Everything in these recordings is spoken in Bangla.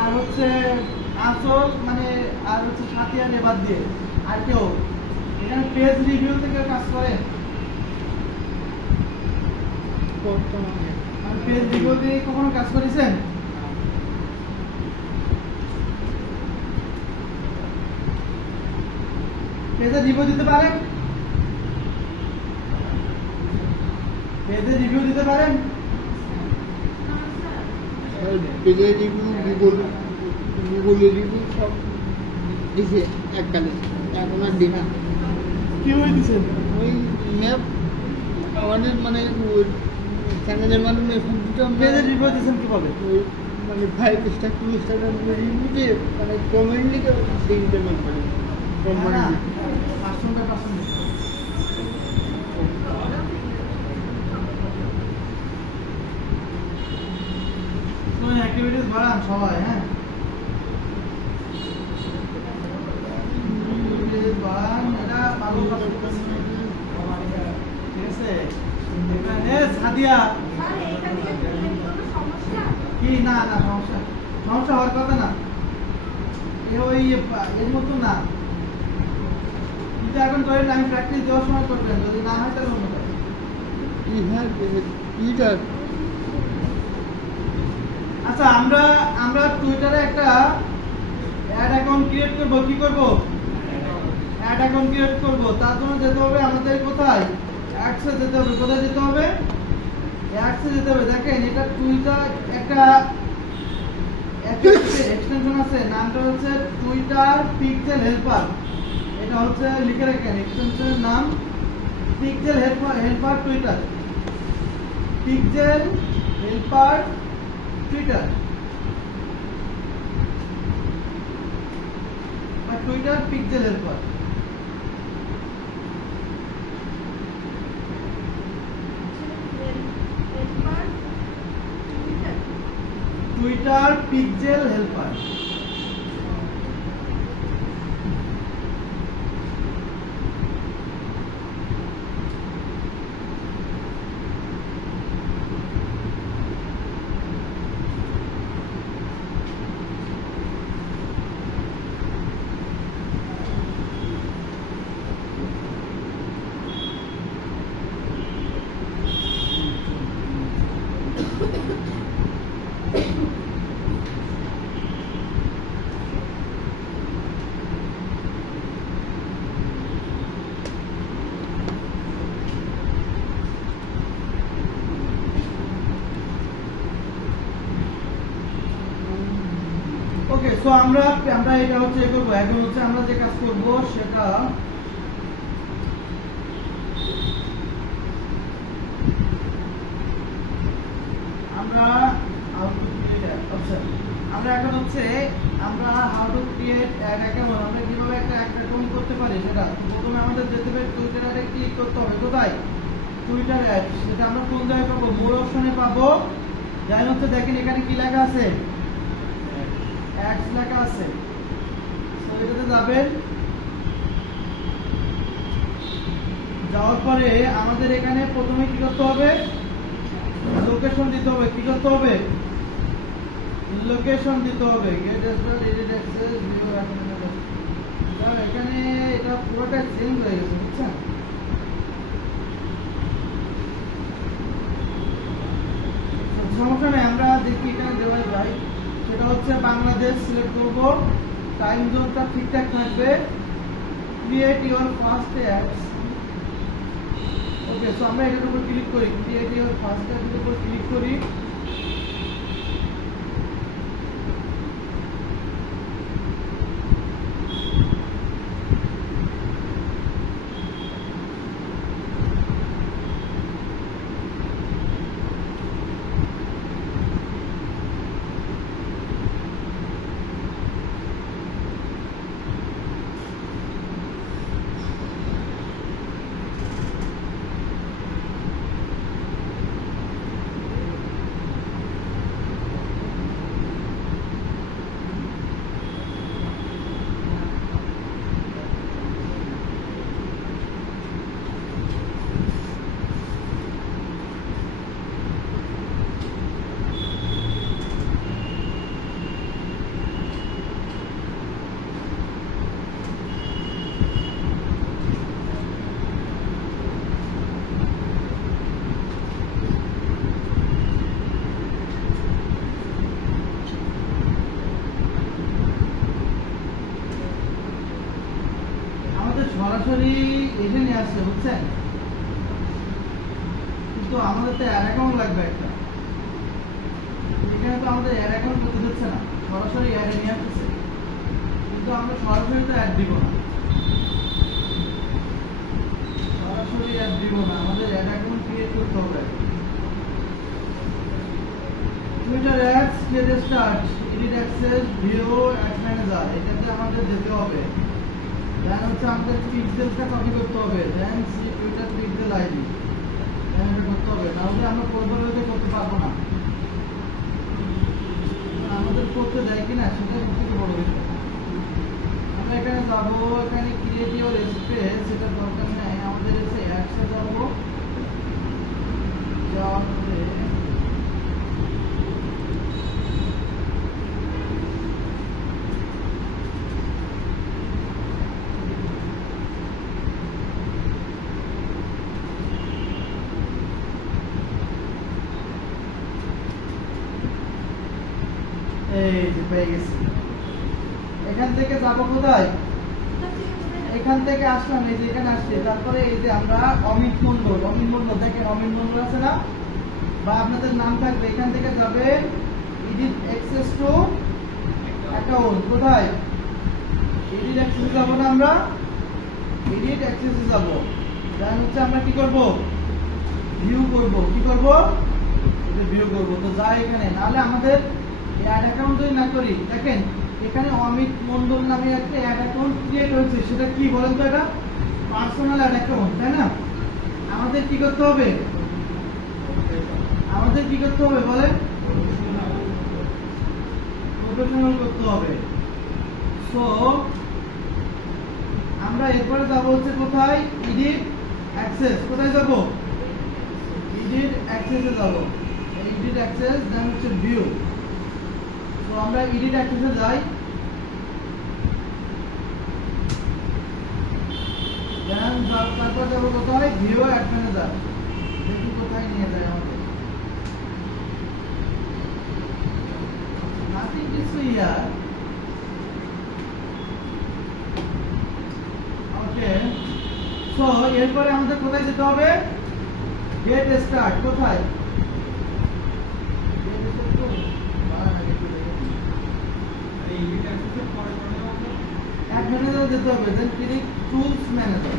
আর হচ্ছে আসল মানে আর হচ্ছে সাথিয়া নেবার দিয়ে আর কেউ এখানে পেজ রিভিউ থেকে কাজ করে পেজ রিভিউ দিয়ে কখনো কাজ করেছেন? পেজে রিভিউ দিতে পারেন? পেজে রিভিউ দিতে পারেন? পেজে রিভিউ গুগল রিভিউ সব দিছে এককালে, এখন আর দিই না। কি হয়ে দিচ্ছেন? ওই ম্যাপ আমাদের মানে চ্যানেলের মাধ্যমে পেজে রিভিউ দিচ্ছেন কিভাবে? ওই মানে 5 স্টার 2 স্টার রিভিউ দিয়ে মানে কমেন্ট লিখে সেই পেমেন্ট করে অ্যাক্টিভিটিস বাড়ান সবাই। হ্যাঁ বাড়ান, এটা ভালো কাজ করতেছে। ঠিক আছে সাদিয়া কি? না না সমস্যা সমস্যা হওয়ার কথা না, ওই এর মতো না, কিন্তু এখন করেন আমি প্র্যাকটিস দেওয়ার সময় করবেন, যদি না হয় তাহলে অন্য কথা। আচ্ছা আমরা টুইটারে একটা অ্যাড অ্যাকাউন্ট ক্রিয়েট করব। কি করব? অ্যাড অ্যাকাউন্ট ক্রিয়েট করব। তার জন্য যেতে হবে আমাদের কোথায়? অ্যাডসে যেতে হবে। কোথায় যেতে হবে? অ্যাডসে যেতে হবে। দেখেন এটা টুইটার একটা এক্সটেনশন আছে, নামটা হচ্ছে টুইটার পিক্সেল হেল্পার। এটা হচ্ছে লিখে রাখেন, এক্সটেনশনের নাম pixel helper Twitter, pixel helper Twitter বা Twitter pixel helper. Twitter pixel helper. Okay, so আমরা এটা হচ্ছে করব। এখন হচ্ছে আমরা যে কাজ করব সেটা আমরা আমরা এখন হচ্ছে আমরা how to create add account, আমরা কিভাবে একটা অ্যাকাউন্ট করতে পারি সেটা প্রথমে আমাদের যেতে হবে টুইটার অ্যাডে ক্লিক করতে হবে। কোথায়? Twitter add. সেটা আমরা কোন জায়গায় পাবো? মোর অপশনে পাবো। যাই হচ্ছে দেখেন এখানে কি লেখা আছে? অ্যাডস লেখা আছে। সো এটাতে যাবেন, যাওয়ার পরে আমাদের এখানে প্রথমে কি করতে হবে? লোকেশন দিতে হবে। কি করতে হবে? লোকেশন দিতে হবে। Get start edit access view recommended. Sir এখানে এটা পুরোটা চেঞ্জ হয়ে গেছে, বুঝছেন? সমস্যা নেই, আমরা দেখি এখানে দেওয়া যায়। সেটা হচ্ছে বাংলাদেশ সিলেক্ট করব, টাইম জোনটা ঠিকঠাক থাকবে। Create your first ads. Okay, so আমরা এটার উপর ক্লিক করি, ক্রিয়েট ইওর ফার্স্ট অ্যাডস উপর ক্লিক করি। সরাসরি এসে নিয়ে আসছে, বুঝছেন? কিন্তু আমাদের তো অ্যাড অ্যাকাউন্ট লাগবে একটা। এখানে তো আমাদের অ্যাড অ্যাকাউন্ট করতে দিচ্ছে না, সরাসরি অ্যাড নিয়ে আসছে। কিন্তু আমরা সরাসরি তো অ্যাড দিব না, সরাসরি অ্যাড দিব না, আমাদের অ্যাড অ্যাকাউন্ট ক্রিয়েট করতে হবে। Twitter ads create start, edit access, view, add manager, এটাতে আমাদের যেতে হবে। দেন হচ্ছে আমাদের পিক্সেলটা কপি করতে হবে, দেন সি টুইটার পিক্সেল আইডি এটা করতে হবে, নাহলে আমরা পরবর্তীতে করতে পারবো না। আমাদের করতে দেয় কিনা সেটা সবথেকে বড় বিষয়। আমরা এখানে যাবো, এখানে ক্রিয়েট ইউর স্পেস, সেটা দরকার নেই, আমাদের এসে অ্যাডসে যাবো, যাওয়ার পরে এই যে পেয়ে গেছি। এখান থেকে যাবো কোথায়? এখান থেকে আসলাম, এই যে এখানে আসছে, তারপরে এই যে আমরা অমিত মন্ডল দেখেন, অমিত মন্ডল আছে না, বা আপনাদের নাম থাকবে। এখান থেকে যাবে এডিট অ্যাক্সেস টু অ্যাকাউন্ট, কোথায়? এডিট অ্যাক্সেসে যাবো না, আমরা এডিট অ্যাক্সেসে যাবো। দেন হচ্ছে আমরা কি করব? ভিউ করব। কি করব? এটা ভিউ করব। তো যাই এখানে, নাহলে আমাদের অ্যাড অ্যাকাউন্ট যদি না করি, দেখেন এখানে অমিত মন্ডল নামে একটা অ্যাড অ্যাকাউন্ট ক্রিয়েট হয়েছে, সেটা কি বলেন তো? এটা পার্সোনাল অ্যাড অ্যাকাউন্ট, তাই না? আমাদের কি করতে হবে? আমাদের কি করতে হবে বলেন? প্রফেশনাল করতে হবে। সো আমরা এরপরে যাব হচ্ছে কোথায়? Edit access. কোথায় যাব? এডিট অ্যাক্সেসে যাব। এডিট অ্যাক্সেস, দেন হচ্ছে ভিউ। তো আমরা এডিট অ্যাক্সেসে যাই, দেন তারপর যাব কোথায়? View add manager. দেখি কোথায় নিয়ে যায় আমাদের। নাথিং কিছু ইয়ার। ওকে, সো এরপরে আমাদের কোথায় যেতে হবে? Get start. কোথায়? অ্যাড ম্যানেজার যেতে হবে, দেন ক্লিক টুলস ম্যানেজার।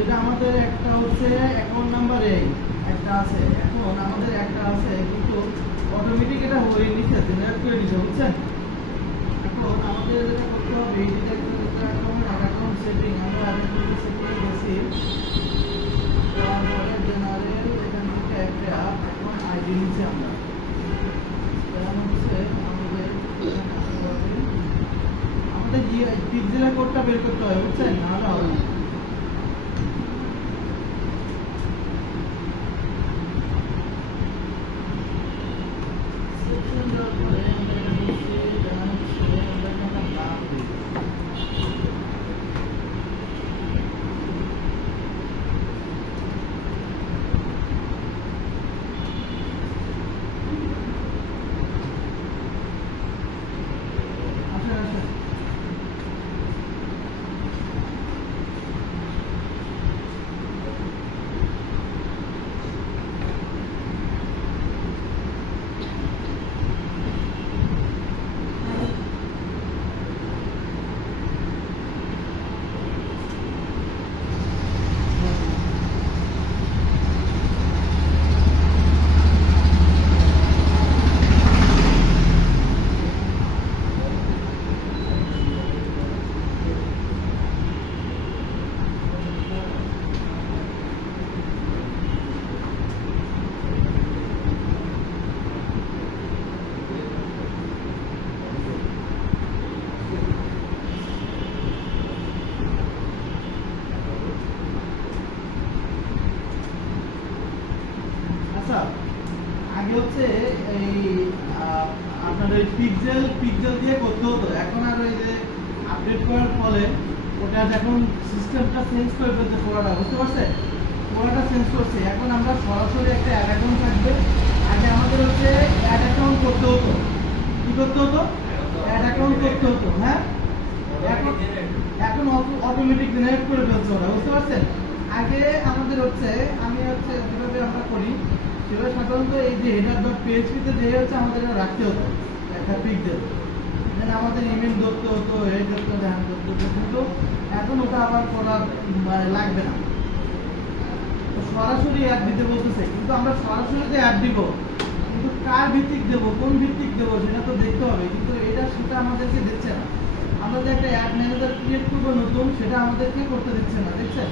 এটা আমাদের একটা হচ্ছে অ্যাকাউন্ট নাম্বার, এই একটা আছে। এখন আমাদের একটা আছে, কিন্তু অটোমেটিক এটা হয়ে নিচ্ছে, জেনারেট করে নিচ্ছে, বুঝছেন? এখন আমাদের যেটা করতে হবে, এইটা অ্যাকাউন্ট সেটিং, আমরা অ্যাকাউন্ট সেটিংয়ে গেছি, তারপরে জেনারেল, এখান থেকে একটা অ্যাকাউন্ট আইডি নিচ্ছি আমরা। হচ্ছে আমাদের পিক্সেলের কোডটা বের করতে হয়, বুঝছেন? নাহলে হবে না। আপনার ওই পিক্সেল দিয়ে করতে হতো, এখন আর ওই যে আপডেট করার ফলে ওটা এখন সিস্টেমটা চেঞ্জ করে ফেলছে পুরোটা, বুঝতে পারছেন? পুরোটা চেঞ্জ করছে। এখন আমরা সরাসরি একটা অ্যাড অ্যাকাউন্ট থাকবে। আগে আমাদের হচ্ছে অ্যাড অ্যাকাউন্ট করতে হতো। কি করতে হতো? অ্যাড অ্যাকাউন্ট করতে হতো। হ্যাঁ, এখন অটোমেটিক জেনারেট করে ফেলছে ওরা, বুঝতে পারছেন? আগে আমাদের হচ্ছে যেভাবে আমরা করি সেভাবে সাধারণত এই যে header.php-তে যে হচ্ছে আমাদের রাখতে হতো একটা পিক্সেল, দেন আমাদের ইমেল ধরতে হতো, এই ধরতে হতো, হ্যান ধরতে হতো, কিন্তু এখন ওটা আবার করা লাগবে না। তো সরাসরি অ্যাড দিতে বলতেছে, কিন্তু আমরা সরাসরি যে অ্যাড দিব, কিন্তু কার ভিত্তিক দেবো, কোন ভিত্তিক দেবো সেটা তো দেখতে হবে, কিন্তু সেটা আমাদেরকে দিচ্ছে না। আমরা যে একটা অ্যাড ম্যানেজার ক্রিয়েট করবো নতুন, সেটা আমাদেরকে করতে দিচ্ছে না, দেখছেন?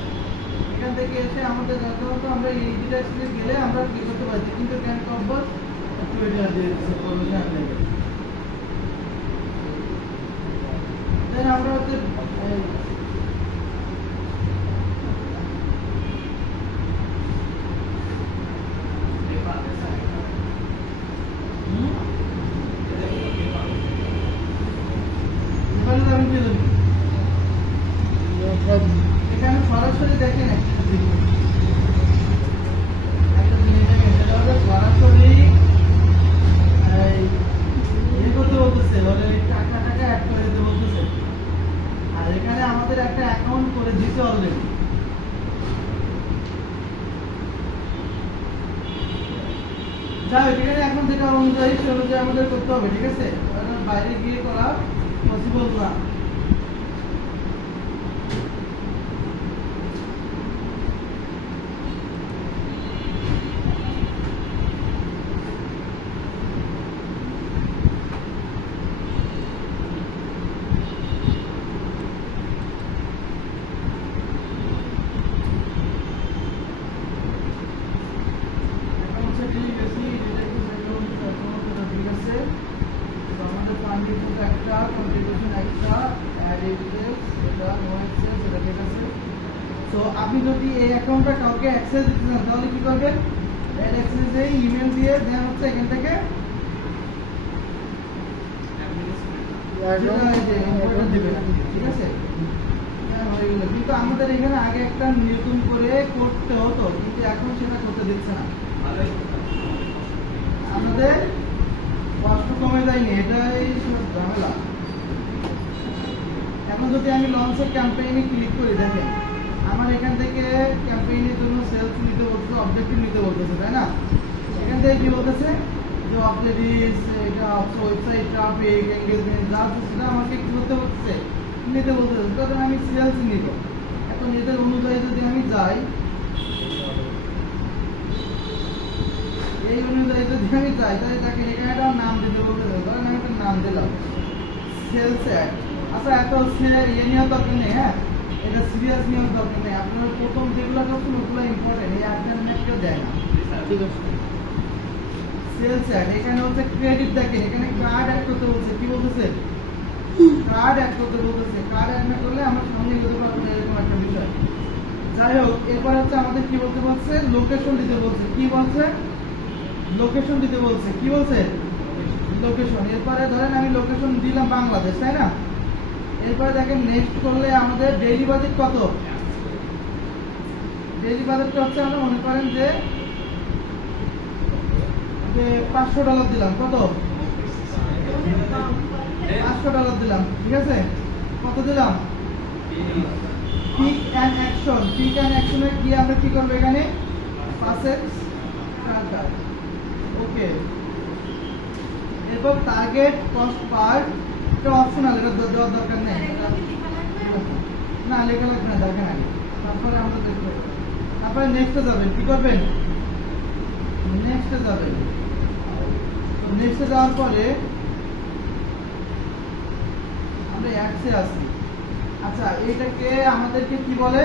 এখান থেকে এসে আমাদের সাধারণত আমরা এই ডিটেইলসে গেলে আমরা কি করতে পারি, কিন্তু ক্যান কভার টুইটার দিয়ে দিচ্ছে পারমিশন দেবে। দেন আমরা হচ্ছে এখানে সরাসরি দেখেন একটা জিনিস সরাসরি ইয়ে করতে বলতেছে, টাকা অ্যাড করে দিতে বলতেছে, আর এখানে আমাদের একটা অ্যাকাউন্ট করে দিতে অলরেডি। যাই হোক, এখানে এখন যেটা অনুযায়ী সে অনুযায়ী আমাদের করতে হবে, ঠিক আছে? বাইরে গিয়ে করা পসিবল না। আপনি যদি এই অ্যাকাউন্টটা কাউকে অ্যাক্সেস দিতে চান তাহলে কি করবেন? অ্যাড অ্যাক্সেসে ইমেল দিয়ে দেন হচ্ছে এখান থেকে দিবেন, ঠিক আছে? কিন্তু আমাদের এখানে আগে একটা নতুন করে করতে হতো, কিন্তু এখন সেটা করতে দিচ্ছে না। আমাদের কষ্ট কমে যায়নি, এটাই ঝামেলা। এখন যদি আমি লঞ্চের ক্যাম্পেইনে ক্লিক করি, দেখেন আমার এখান থেকে ক্যাম্পেইনের জন্য সেলস নিতে বলতেছে, অবজেক্টিভ নিতে বলতেছে, তাই না? এখান থেকে কি বলতেছে যে অবজেক্টিভস, এটা ওয়েবসাইট ট্রাফিক, এনগেজমেন্ট যা আছে সেটা আমাকে কি করতে হচ্ছে, নিতে বলতেছে। তখন আমি সেলস নিব। এখন এদের অনুযায়ী যদি আমি যাই, এই অনুযায়ী যদি আমি যাই, তাহলে তাকে এখানে একটা নাম দিতে বলতেছে। ধরেন আমি একটা নাম দিলাম সেলস অ্যাড। আচ্ছা, এত ইয়ে নেওয়ার দরকার নেই, হ্যাঁ, এটা সিরিয়াস নেওয়ার দরকার নেই। আপনার প্রথম যেগুলো করছেন ওগুলো ইম্পর্টেন্ট, এই অ্যাডটা কেউ দেয় না, ঠিক আছে? সেলস অ্যাড, এখানে হচ্ছে ক্রেডিট, দেখেন এখানে কার্ড অ্যাড করতে বলছে, কি বলতেছে? কার্ড অ্যাড করতে বলতেছে। কার্ড অ্যাড না করলে আমার সামনে এগোতে পারবো না, এরকম একটা বিষয়। যাই হোক, এরপর হচ্ছে আমাদের কি বলতে বলছে? লোকেশন দিতে বলছে। কি বলছে? লোকেশন দিতে বলছে। কি বলছে? লোকেশন। এরপরে ধরেন আমি লোকেশন দিলাম বাংলাদেশ, তাই না? এরপরে দেখেন নেক্সট করলে আমাদের ডেইলি বাজেট কত? ডেইলি বাজেটটা হচ্ছে আমরা মনে করেন যে $500 দিলাম। কত? $500 দিলাম, ঠিক আছে? কত দিলাম? Pick and action. Pick and অ্যাকশনে কি আমরা কি করবো এখানে? ওকে। এরপর টার্গেট কস্ট পার, এটা অপশনাল, এটা দেওয়ার দরকার নেই, না লেখা লাগবে না, দেখেন আগে, তারপরে আমরা দেখবো। তারপরে নেক্সটে যাবেন, কি করবেন? নেক্সটে যাবেন। নেক্সটে যাওয়ার পরে আমরা অ্যাডসে আসি। আচ্ছা, এইটাকে আমাদেরকে কি বলে?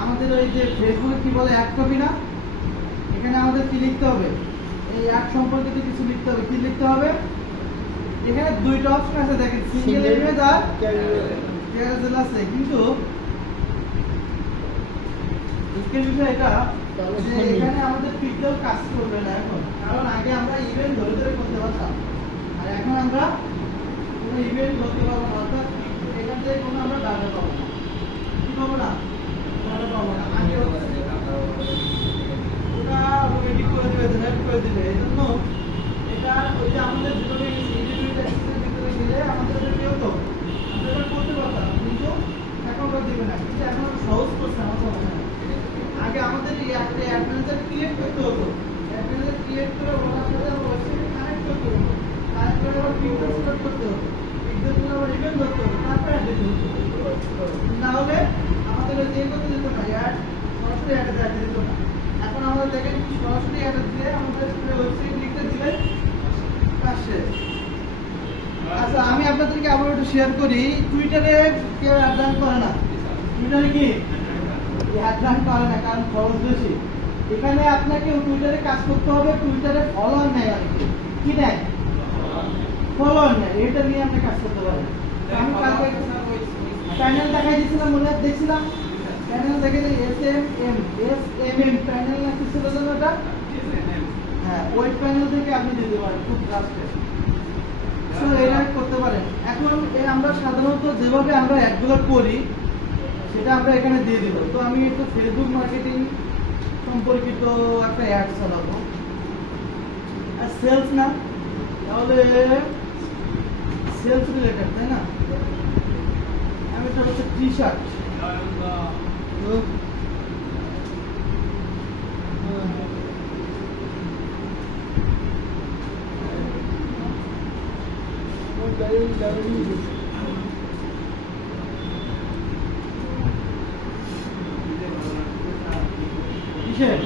আমাদের ওই যে ফেসবুকে কি বলে, অ্যাড কপি না? এখানে আমাদের কি লিখতে হবে? এই অ্যাড সম্পর্কিত কিছু লিখতে হবে। কি লিখতে হবে? এখানে দুইটা অপশন আছে, দেখেন, সিঙ্গেল ইমেজ আর ক্যারোসেল আছে, কিন্তু দুঃখের বিষয় এটা যে এখানে আমাদের পিক্সেল কাজ করবে না এখন, কারণ আগে আমরা ইভেন্ট ধরে ধরে করতে পারতাম, আর এখন আমরা কোনো ইভেন্ট ধরতে পারবো না, অর্থাৎ এখান থেকে কোনো আমরা ডাটা পাবো না। কি পাবো না? ডাটা পাবো না। আগে ওটা অটোমেটিক করে দেবে, জেনারেট করে দেবে। এই জন্য এটা ওই যে আমাদের যেভাবে ইন্ডিভিজুয়াল অ্যাক্সেসের ভিতরে গেলে আমাদের কি হতো, আমরা এটা করতে পারতাম, কিন্তু এখন ওটা দেবে না। কিন্তু এখন সহজ করছে আমার সমস্যা নেই। আগে আমাদের এই একটা অ্যাড ম্যানেজার ক্রিয়েট করতে হতো, অ্যাড ম্যানেজার ক্রিয়েট করে ওনার সাথে ওয়েবসাইটে কানেক্ট করতে হতো, কানেক্ট করে আবার পিক্সেল সিলেক্ট করতে হতো, পিক্সেল করে আবার ইভেন্ট ধরতে হতো, তারপরে অ্যাড দিতে হতো। না হলে আমাদের যে করতে দিত না, অ্যাড সরাসরি অ্যাডে যাইতে দিত না। এখন আমাদের দেখেন সরাসরি অ্যাডে দিয়ে আমাদের ওয়েবসাইট লিখতে দিলে কাজ শেষ। আচ্ছা, আমি আপনাদেরকে আবার একটু শেয়ার করি। টুইটারে কেউ অ্যাড রান করে না, টুইটারে কি অ্যাড রান করে না, কারণ খরচ বেশি। এখানে আপনাকে টুইটারে কাজ করতে হবে, টুইটারে ফলোয়ার নেয় আর কি নেয়, ফলোয়ার নেয়, এটা নিয়ে আপনি কাজ করতে পারেন। আমি কালকে প্যানেল দেখাই দিয়েছিলাম, মনে হয় দেখছিলাম প্যানেল দেখে SMM প্যানেল নাকি ছিল যেন ওটা, হ্যাঁ ওই প্যানেল থেকে আপনি দিতে পারেন খুব লাস্টে। সো এটা করতে পারেন। এখন আমরা সাধারণত যেভাবে আমরা অ্যাডগুলো করি সেটা আমরা এখানে দিয়ে দিব। তো আমি একটু ফেসবুক মার্কেটিং সম্পর্কিত একটা অ্যাড চালাবো, আর সেলস না, তাহলে সেলস রিলেটেড, তাই না? আমি এটা হচ্ছে টি শার্ট, কিসের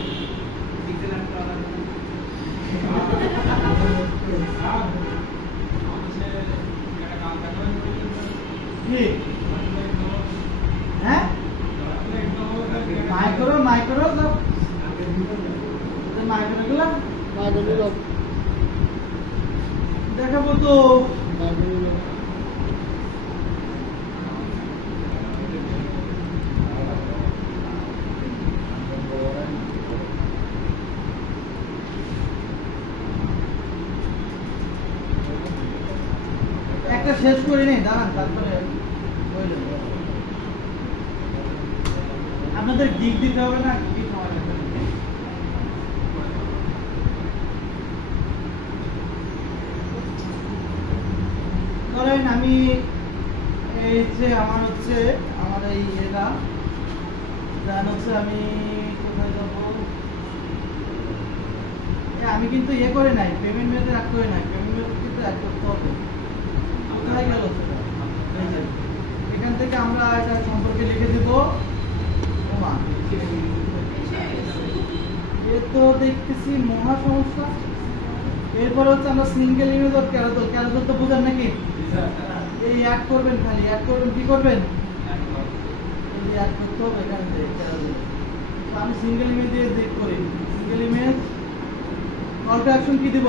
কি? হ্যাঁ, মাইক্রো মাইক্রো মাইক্রোগুলো দেখাবো তো। একটা শেষ করে নেই, দাঁড়ান, তারপরে আপনাদের গিগ দিতে হবে না, কি সময় লাগবে? ধরেন আমি এই যে আমার এই এটা দেন হচ্ছে, আমি কোথায় যাবো, আমি কিন্তু ইয়ে করে নাই, পেমেন্ট মেথড অ্যাড করে নাই, পেমেন্ট মেথড কিন্তু অ্যাড করতে হবে। কোথায় গেল সেটা? এখান থেকে আমরা এটা সম্পর্কে লিখে দেব। এ তো দেখতেছি মহা সমস্যা। এরপর হচ্ছে আমরা সিঙ্গেল ইমেজ অফ ক্যারোদল, ক্যারোদল তো বুঝেন নাকি? এই অ্যাড করবেন, খালি অ্যাড করবেন, কি করবেন? এই অ্যাড করতে হবে এখান থেকে ক্যারোদল। তো আমি সিঙ্গেল ইমেজ দিয়ে দেখ করি, single image call to action কি দিব?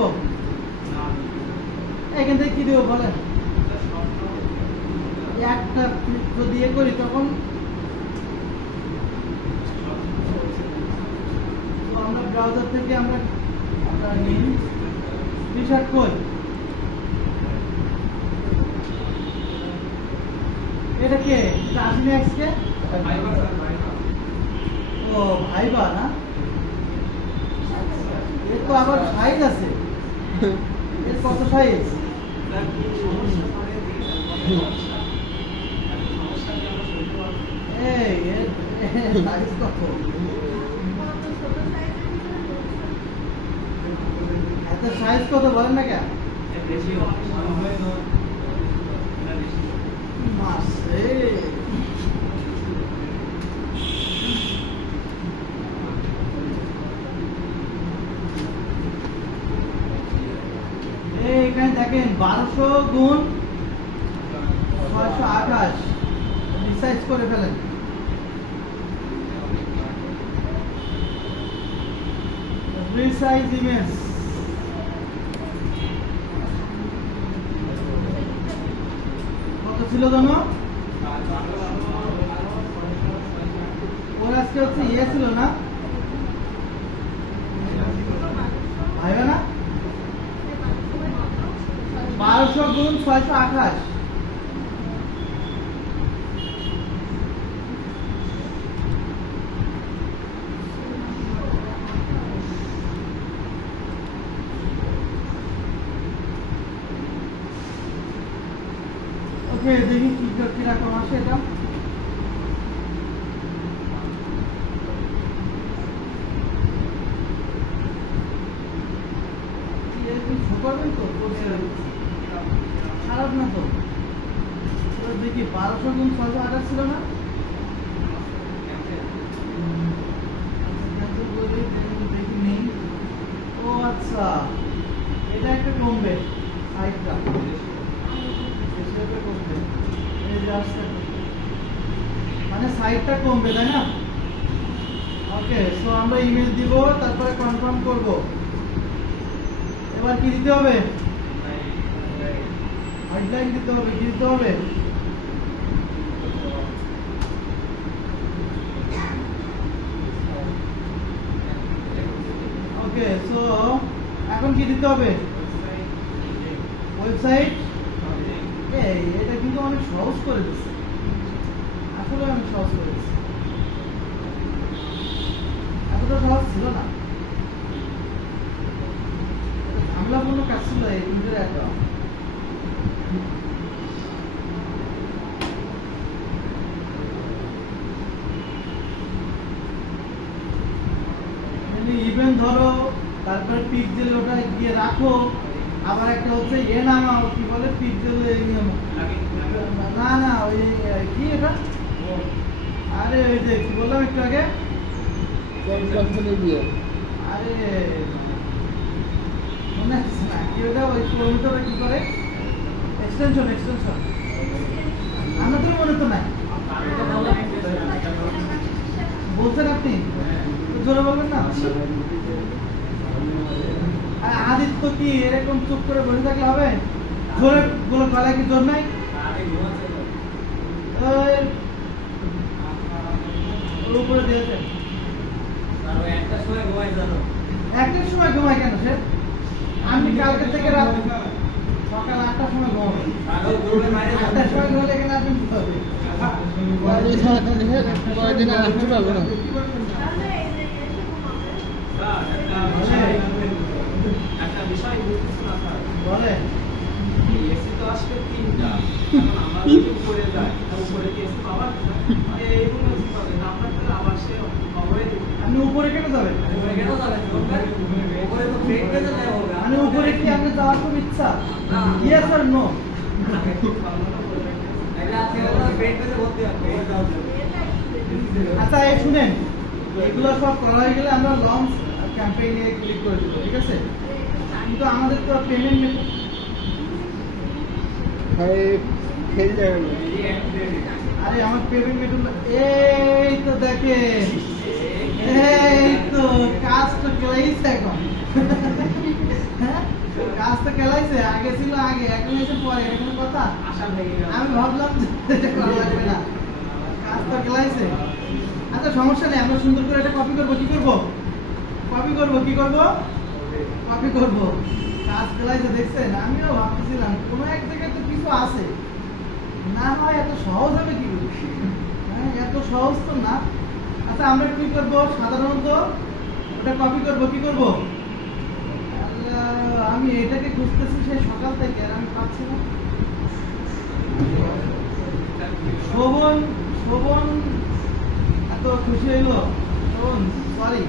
এখান থেকে কি দেব বলেন? একটা যদি ইয়ে করি তখন আমরা ব্রাউজার থেকে আমরা নিই টি-শার্ট কই, এটা কে? এটা আসলে আজকে ও ভাইবা না, এর তো আবার সাইজ আছে, এর কত সাইজ? সাইজ কত? এত সাইজ কত বলেন না কেন? এখানে দেখেন 1200 গুণ 628 রিসাইজ করে ফেলেন। রিসাইজ ইমেজ কত ছিল জানো? ওরা আজকে হচ্ছে ইয়ে ছিল না ভাইবা না 1200 গুণ 628 ওকে দেখি কি রকম আসে এটা খারাপ না তো দেখি 1200 গুণ 628 ছিল না দেখি নেই ও আচ্ছা এটা একটা কমবে সাইডটা কমবে মানে সাইডটা কমবে তাই না ওকে সো আমরা ইমেল দিব তারপরে কনফার্ম করব এবার কি দিতে হবে হেডলাইন দিতে হবে কি দিতে হবে ওকে সো এখন কি দিতে হবে ওয়েবসাইট এটা কিন্তু অনেক সহজ করে দিচ্ছে আসলে অনেক সহজ করে দিচ্ছে এতটা সহজ ছিল না ঝামেলাপূর্ণ কাজ ছিল এই ইন্টার একটা ইভেন্ট ধরো তারপরে পিক্সেল ওটা গিয়ে রাখো আবার একটা হচ্ছে এ নামাও কি বলে পিক্সেল না না ওই কি এটা আরে ওই যে কি বললাম একটু আগে আরে মনে আসছে না কি ওটা ওই কিলোমিটার কি করে এক্সটেনশন আমার তো মনে তো নাই বলছেন আপনি জোরে বলবেন না আদিত্য কি এরকম চুপ করে বসে থাকলে হবে জোরে গুলো গলায় কি জোর নাই উপরে দিয়েছেন একটার সময় ঘুমাই কেন সে আমি কালকে থেকে রাত সকাল 8টার সময় ঘুমাবো 8টার সময় ঘুমালে এখানে আসবেন কি হবে কয়েকদিন আসতে পারবো না একটা বিষয় বলে এসি তো আসবে 3টা আমরা উপরে যাই উপরে কি এসি পাওয়া এই রুমে এসি পাবে না আমরা তাহলে আবার সে খবরে আপনি উপরে কেন যাবেন উপরে কেন যাবেন উপরে তো ফ্রেন্ড পেজে যায় হবে মানে উপরে কি আপনি যাওয়ার খুব ইচ্ছা ইয়েস আর নো এটা আজকে ফ্রেন্ড পেজে ভর্তি হবে আচ্ছা এই শুনেন এগুলো সব করা হয়ে গেলে আমরা লঞ্চ ক্যাম্পেইনে ক্লিক করে দেবো ঠিক আছে কিন্তু আমাদের তো পেমেন্ট খেয়ে যাবে আরে আমার পেমেন্ট মেথড এই তো দেখেন এই তো কাজ তো কেলাইছে এখন কাজ তো কেলাইছে আগে ছিল আগে এখন এসে পরে এখন কথা আশা ভেঙে গেল আমি ভাবলাম যে করা লাগবে না কাজ তো কেলাইছে আচ্ছা সমস্যা নেই আমরা সুন্দর করে এটা কপি করবো কি করবো কপি করবো কাজ কেলাইছে দেখছেন আমিও ভাবতেছিলাম কোনো এক জায়গায় তো কিছু আছে না হয় এত সহজ হবে কি করে হ্যাঁ এত সহজ তো না আচ্ছা আমরা কি করবো সাধারণত ওটা কপি করবো কি করবো আমি এটাকে খুঁজতেছি সেই সকাল থেকে আর আমি পাচ্ছি না শোভন এত খুশি হইলো শোভন সরি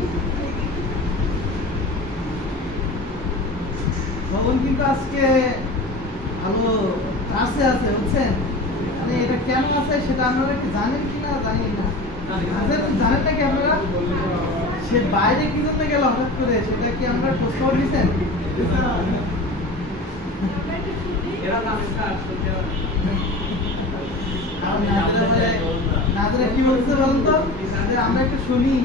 শোভন কিন্তু আজকে ভালো কাছে আছে বুঝছেন মানে এটা কেন আছে সেটা আপনারা কি জানেন কিনা জানি না জানেন নাকি আপনারা সে বাইরে কি জন্য গেল হঠাৎ করে সেটা কি আমরা খোঁজ খবর দিচ্ছেন নাজরা কি বলছে বলুন তো আমরা একটু শুনি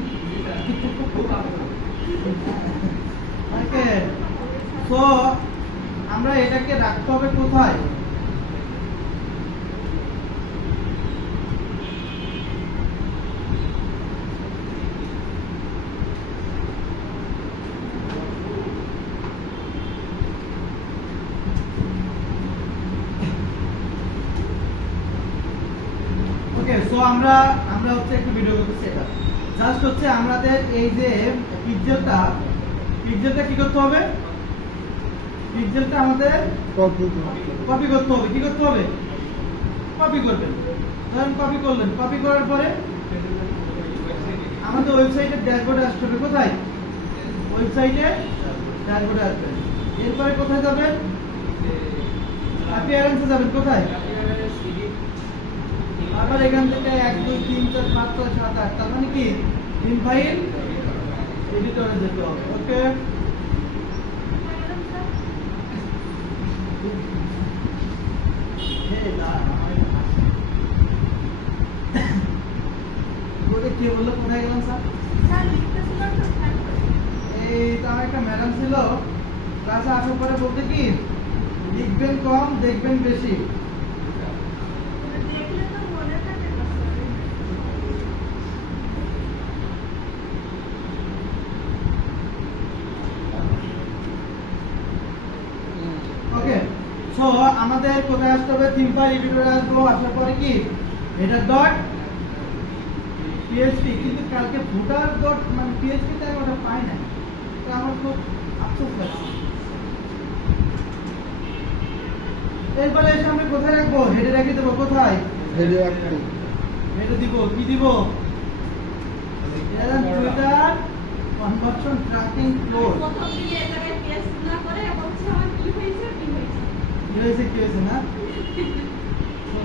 তো আমরা এটাকে রাখতে হবে কোথায় আমরা হচ্ছে একটু ভিডিও করতেছি। এটা জাস্ট হচ্ছে আমাদের এই যে পিক্সেলটা কি করতে হবে? পিক্সেলটা আমাদের কপি করতে হবে। কি করতে হবে? কপি করবেন। ধরেন কপি করলেন, কপি করার পরে আমাদের ওয়েবসাইটের ড্যাশবোর্ডে আসতে হবে। কোথায়? ওয়েবসাইটে ড্যাশবোর্ডে আসবেন। এরপরে কোথায় যাবেন? অ্যাপিয়ারেন্সে যাবেন। কোথায়? আবার এখান থেকে 1 2 3 4 5 6 7 8 তার মানে কি ইন ফাইল এডিটরে যেতে হবে। ওকে, কে বললো কোথায় গেলাম স্যার? এই তো আমার একটা ম্যাডাম ছিল ক্লাসে আসার পরে বলতে কি লিখবেন কম দেখবেন বেশি। ওকে, সো আমাদের কোথায় আসতে হবে? থিম ফাইল এডিটরে আসবো। আসার পরে কি এটা ডট পিএইচপি, কিন্তু কালকে ফুটার ডট মানে পিএইচপি তে ওটা পাই না। তো আমার খুব আফসোস লাগছে। এরপরে এসে আমরা কোথায় রাখবো? হেডে রেখে দেবো। কোথায়? হেডে রাখবো। হেডে দিব কি দিব? Twitter conversion tracking floor. প্রথম দিকে এটাকে টেস্ট না করে বলছে আমার কি হয়েছে কি হয়েছে না? তো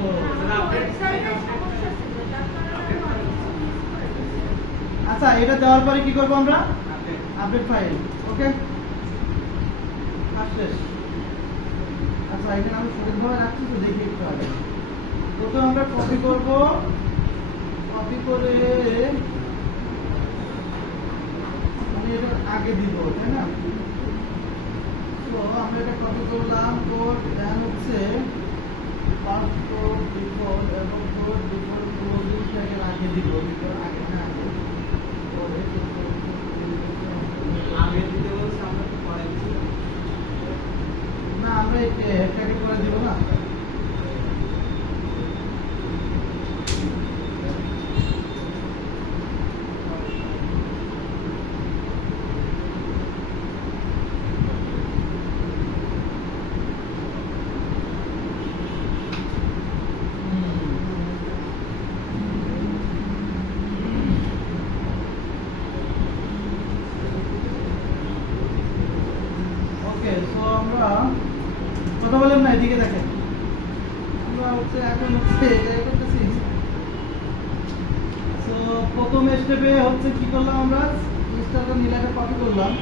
আচ্ছা, এটা দেওয়ার পরে কি করবো আমরা? Update file. ওকে, শেষ। আচ্ছা, এখানে আমি সঠিকভাবে রাখছি তো দেখি একটু আগে। প্রথমে আমরা কপি করব, কপি করে মানে এটা আগে দিব, তাই না? তো আমরা এটা কপি করলাম, কোড দেন হচ্ছে পাসওয়ার্ড ডিফল্ট এবং কোড ডিফল্ট ক্লোজিং ট্যাগের আগে দিব। আগে না আগে দিতে বলছে, আমরা তো পরে দিচ্ছি না, আমরা এটাকে করে দিব না। আমরা কথা বলেন না, এদিকে দেখেন। আমরা হচ্ছে এখন হচ্ছে করতেছি। সো প্রথম স্টেপে হচ্ছে কি করলাম? আমরা ইনস্টাটা নীলাটা কপি করলাম।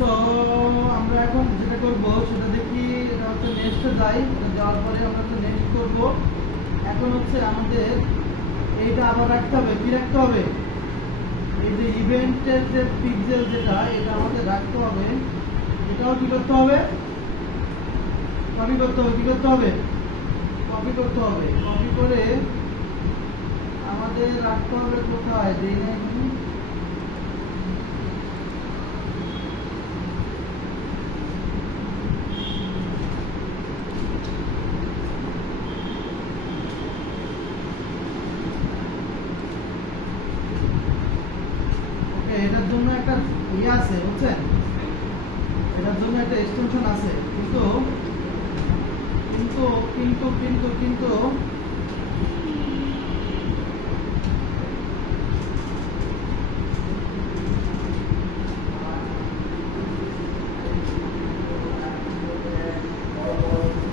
তো আমরা এখন যেটা করবো সেটা দেখি, এটা হচ্ছে নেক্সটে যাই। যাওয়ার পরে আমরা হচ্ছে নেক্সট করবো। এখন হচ্ছে আমাদের এইটা আবার রাখতে হবে। কি রাখতে হবে? এই যে ইভেন্টের যে পিক্সেল যেটা, এটা আমাদের রাখতে হবে। এটাও কি করতে হবে? কপি করতে হবে। কি করতে হবে? কপি করতে হবে। কপি করে আমাদের রাখতে হবে কোথায়? দেই না এটার জন্য একটা ইয়ে আছে, বুঝছেন? এটার জন্য একটা এক্সটেনশন আছে, কিন্তু কিন্তু কিন্তু কিন্তু কিন্তু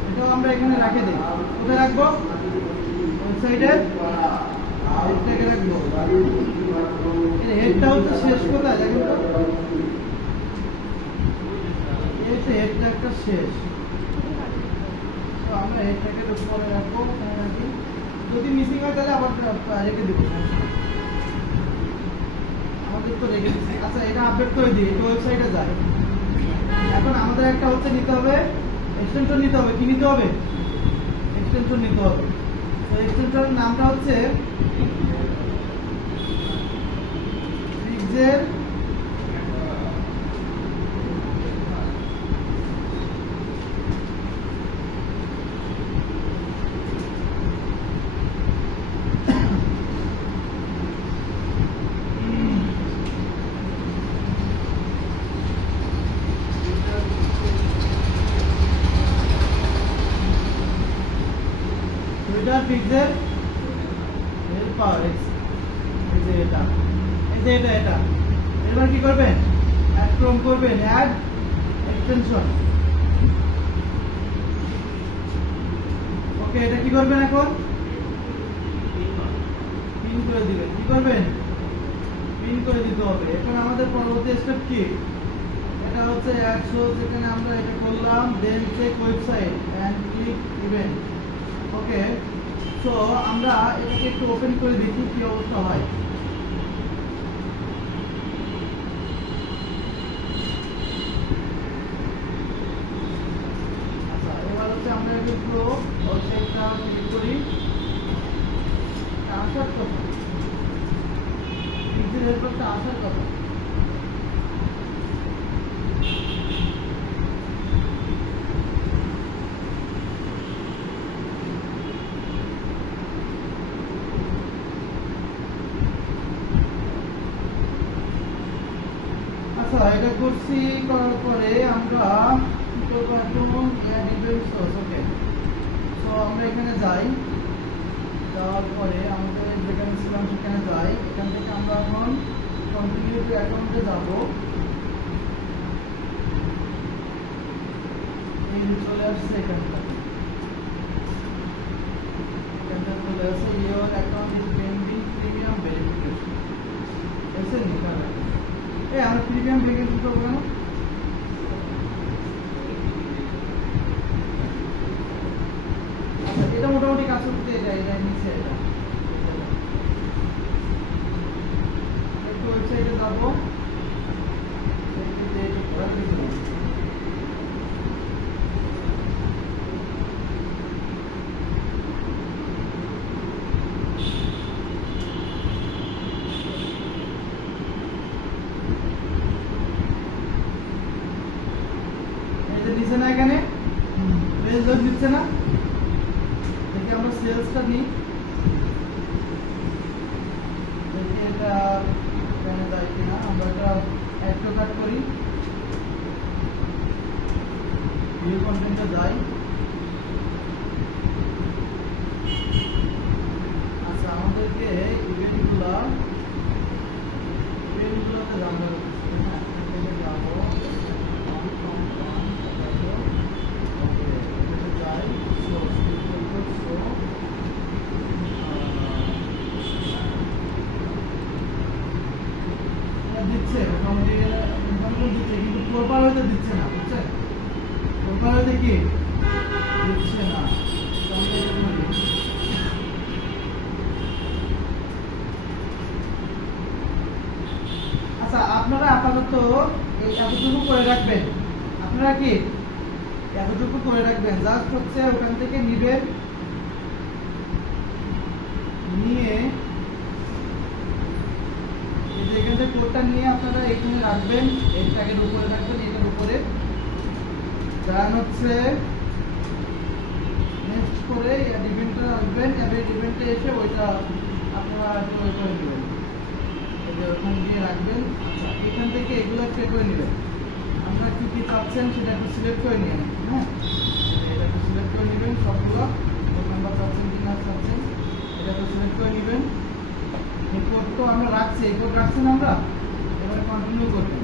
এটাও আমরা এখানে রাখে দিই। কোথায় রাখবো? ওয়েবসাইটে হেডটাকে রাখবো। হেডটা হচ্ছে শেষ কোথায় দেখেন তো? এই হচ্ছে হেডটা একটা শেষ। তো আমরা হেডটাকে উপরে রাখবো। যদি মিসিং হয় তাহলে আবার রেখে দিব। আমাদের তো রেখে দিচ্ছি। আচ্ছা, এটা আপডেট করে দিই। এটা ওয়েবসাইটে যায়। এখন আমাদের একটা হচ্ছে নিতে হবে, এক্সটেনশন নিতে হবে। কি নিতে হবে? এক্সটেনশন নিতে হবে। তো এক্সটেনশনের নামটা হচ্ছে পিক্সেল পিক্সেল হেল্পার এই যে এটা এবার কি করবেন অ্যাড ক্রম করবেন অ্যাড এক্সটেনশন। ওকে এটা কি করবেন এখন পিন করে দিবেন। কি করবেন পিন করে দিতে হবে। এখন আমাদের পরবর্তী স্টেপ কি এটা হচ্ছে 100 সেকেন্ডে আমরা এটা করলাম then check website and click event. Okay so আমরা এটাকে একটু ওপেন করে দেখি কি অবস্থা হয়। আচ্ছা এবার হচ্ছে আমরা একটু পুরো ওয়েবসাইটটা ক্লিক করি। আসার কথা পিক্সেল হেল্পারটা আসার কথা। এটা করছি করার পরে আমরা কি করবো এখন ইভেন্ট সোর্স। ওকে সো আমরা এখানে যাই, যাওয়ার পরে আমাদের যেখানে ছিলাম সেখানে যাই। এখান থেকে আমরা এখন কন্টিনিউ টু অ্যাকাউন্টে যাব। এই চলে আসছে এখানটা চলে আসছে your account is pending premium verification. এসে নিকাল আমরা প্রিমিয়াম ভেরিফিকেশন করবো কেন? আচ্ছা এটা মোটামুটি কাজ করতে এটা নিচে একটু ওয়েবসাইটে যাবো। দিচ্ছে না এখানে পেজ লোড দিচ্ছে না। দেখি আমরা সেলসটা নিই, দেখি এটা এখানে যায় কিনা। আমরা এটা অ্যাড টু কাট করি, ভিউ কন্টেন্টে যাই। আচ্ছা আমাদেরকে ইভেন্টগুলোতে যাবো, যাবো দিচ্ছে মোটামুটি দিচ্ছে, কিন্তু প্রপার হইতে দিচ্ছে না, বুঝছেন? প্রপার হইতে কি দিচ্ছে না। আচ্ছা আপনারা আপাতত এই এতটুকু করে রাখবেন। আপনারা কি এতটুকু করে রাখবেন, জাস্ট হচ্ছে ওখান থেকে নিবেন, নিয়ে এখান থেকে কোডটা নিয়ে আপনারা এখানে রাখবেন, এই ট্যাগের উপরে রাখবেন, এটার উপরে দেন হচ্ছে নেক্সট করে ইভেন্টটা রাখবেন। এবার ইভেন্টে এসে ওইটা আপনারা করে নেবেন, ওখান দিয়ে রাখবেন। আচ্ছা এখান থেকে এগুলো চেক করে নেবেন, আপনারা কি কি চাচ্ছেন সেটা একটু সিলেক্ট করে নিয়ে নেবেন। হ্যাঁ এটা একটু সিলেক্ট করে নেবেন, সবগুলো নাম্বার চাচ্ছেন কি না চাচ্ছেন এটা একটু সিলেক্ট করে নেবেন। এই কোড তো আমরা রাখছি, এই কোড রাখছেন আমরা, এবারে কন্টিনিউ করবেন।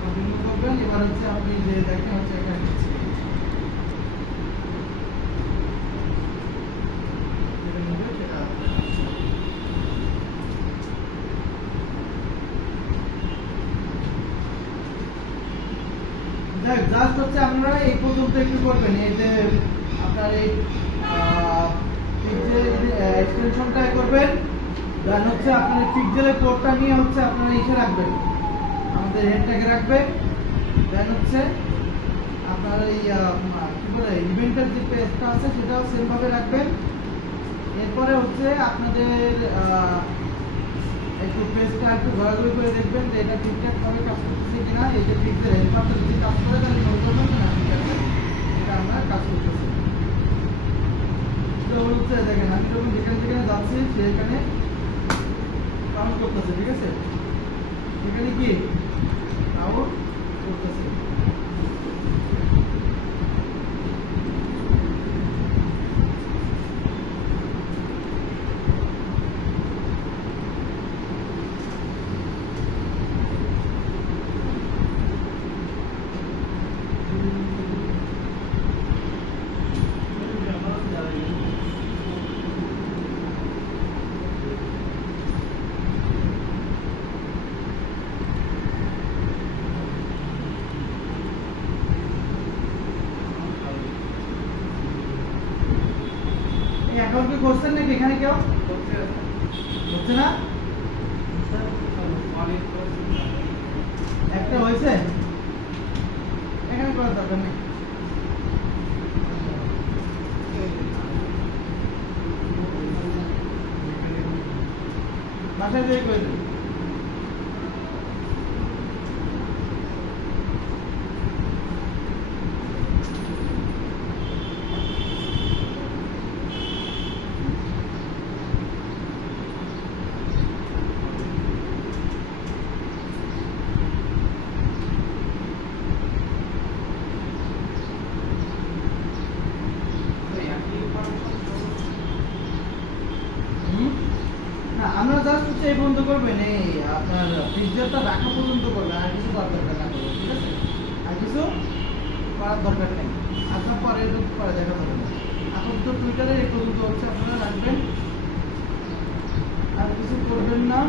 কন্টিনিউ করবেন। এবার হচ্ছে আপনি যে দেখেন হচ্ছে এখানে জাস্ট হচ্ছে আপনারা এই পর্যন্ত একটু করবেন। এই যে আপনার এই এক্সটেনশনটা করবেন, দেন হচ্ছে আপনার পিক্সেলের কোডটা নিয়ে হচ্ছে আপনারা এসে রাখবেন, আমাদের হেড ট্যাগে রাখবেন। দেন হচ্ছে আপনার এই কি বলে ইভেন্টের যে পেজটা আছে সেটাও সেম ভাবে রাখবেন। এরপরে হচ্ছে আপনাদের একটু পেজটা একটু ঘোরাঘুরি করে দেখবেন যে এটা ঠিকঠাক ভাবে কাজ করতেছে কিনা। এই যে পিক্সেল হেল্পারটা যদি কাজ করে তাহলে মনে করবেন না ঠিক আছে, এটা আমরা কাজ করতেছি। তো হচ্ছে দেখেন আমি যখন যেখানে যেখানে যাচ্ছি সেখানে কাউন্ট করতেছে, ঠিক আছে, এখানে কি কাউন্ট করতেছে। অ্যাকাউন্ট কি করছেন নাকি এখানে কেউ? হচ্ছে না? একটা হয়েছে, এখানে করার দরকার নেই। বাসায় যেয়ে করে দেবেন। না আমরা জাস্ট হচ্ছে এই পর্যন্ত করবেন, এই আপনার পিকচারটা রাখা পর্যন্ত করবেন, আর কিছু করার দরকার না, ঠিক আছে? আর কিছু করার দরকার নেই, আপনার পরে পরে দেখা যাবে না। আপাতত টুইটারে এই পর্যন্ত হচ্ছে আপনারা রাখবেন, আর কিছু করবেন না।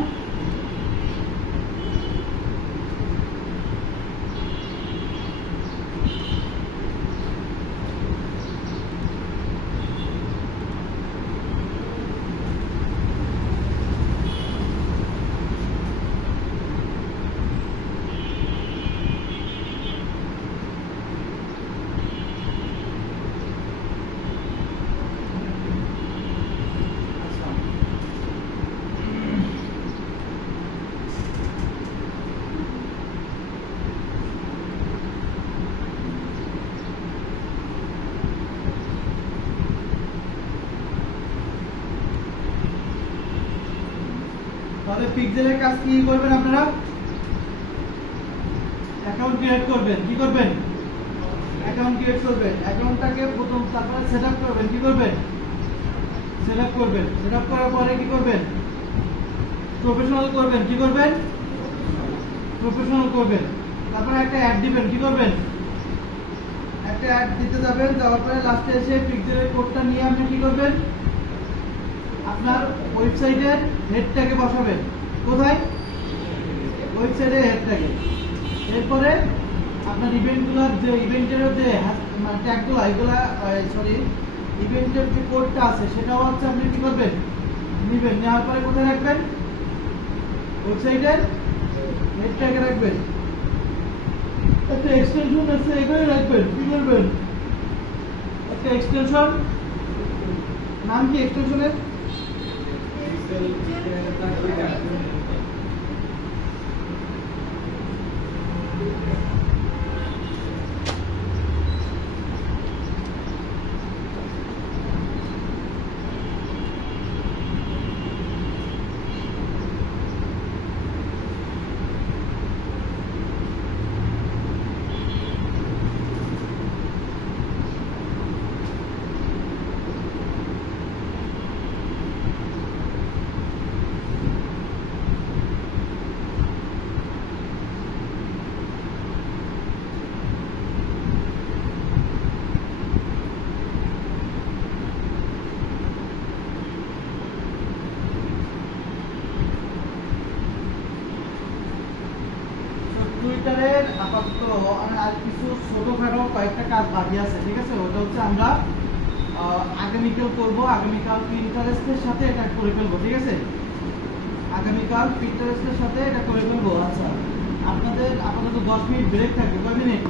তাহলে পিক্সেলের কাজ কি করবেন আপনারা? অ্যাকাউন্ট ক্রিয়েট করবেন। কি করবেন? অ্যাকাউন্ট ক্রিয়েট করবেন। অ্যাকাউন্টটাকে প্রথম তারপরে সেটআপ করবেন। কি করবেন? সেটআপ করবেন। সেটআপ করার পরে কি করবেন? প্রফেশনাল করবেন। কি করবেন? প্রফেশনাল করবেন। তারপরে একটা অ্যাড দিবেন। কি করবেন? একটা অ্যাড দিতে যাবেন, যাওয়ার পরে লাস্টে এসে পিক্সেলের কোডটা নিয়ে আপনি কি করবেন? আপনার ওয়েবসাইটের হেডটাকে বসাবেন। কোথায়? ওয়েবসাইটের হেডটাকে। এরপরে আপনার ইভেন্টগুলোর যে ইভেন্টের যে ট্যাগগুলো এগুলা সরি ইভেন্টের যে কোডটা আছে সেটাও হচ্ছে আপনি কি করবেন? নেবেন। নেওয়ার পরে কোথায় রাখবেন? ওয়েবসাইটের হেডটাকে রাখবেন। একটা এক্সটেনশন আছে এখানে রাখবেন। কি করবেন? একটা এক্সটেনশন, নাম কি এক্সটেনশনের? টুইটারের আপাতত আর কিছু ছোটখাটো কয়েকটা কাজ বাকি আছে, ঠিক আছে? ওটা হচ্ছে আমরা আগামীকাল করব। আগামীকাল পিন্টারেস্টের সাথে এটা করে ফেলবো, ঠিক আছে? আগামীকাল পিন্টারেস্টের সাথে এটা করে ফেলবো। আচ্ছা, আপনাদের আপাতত 10 মিনিট ব্রেক থাকবে। কয় মিনিট?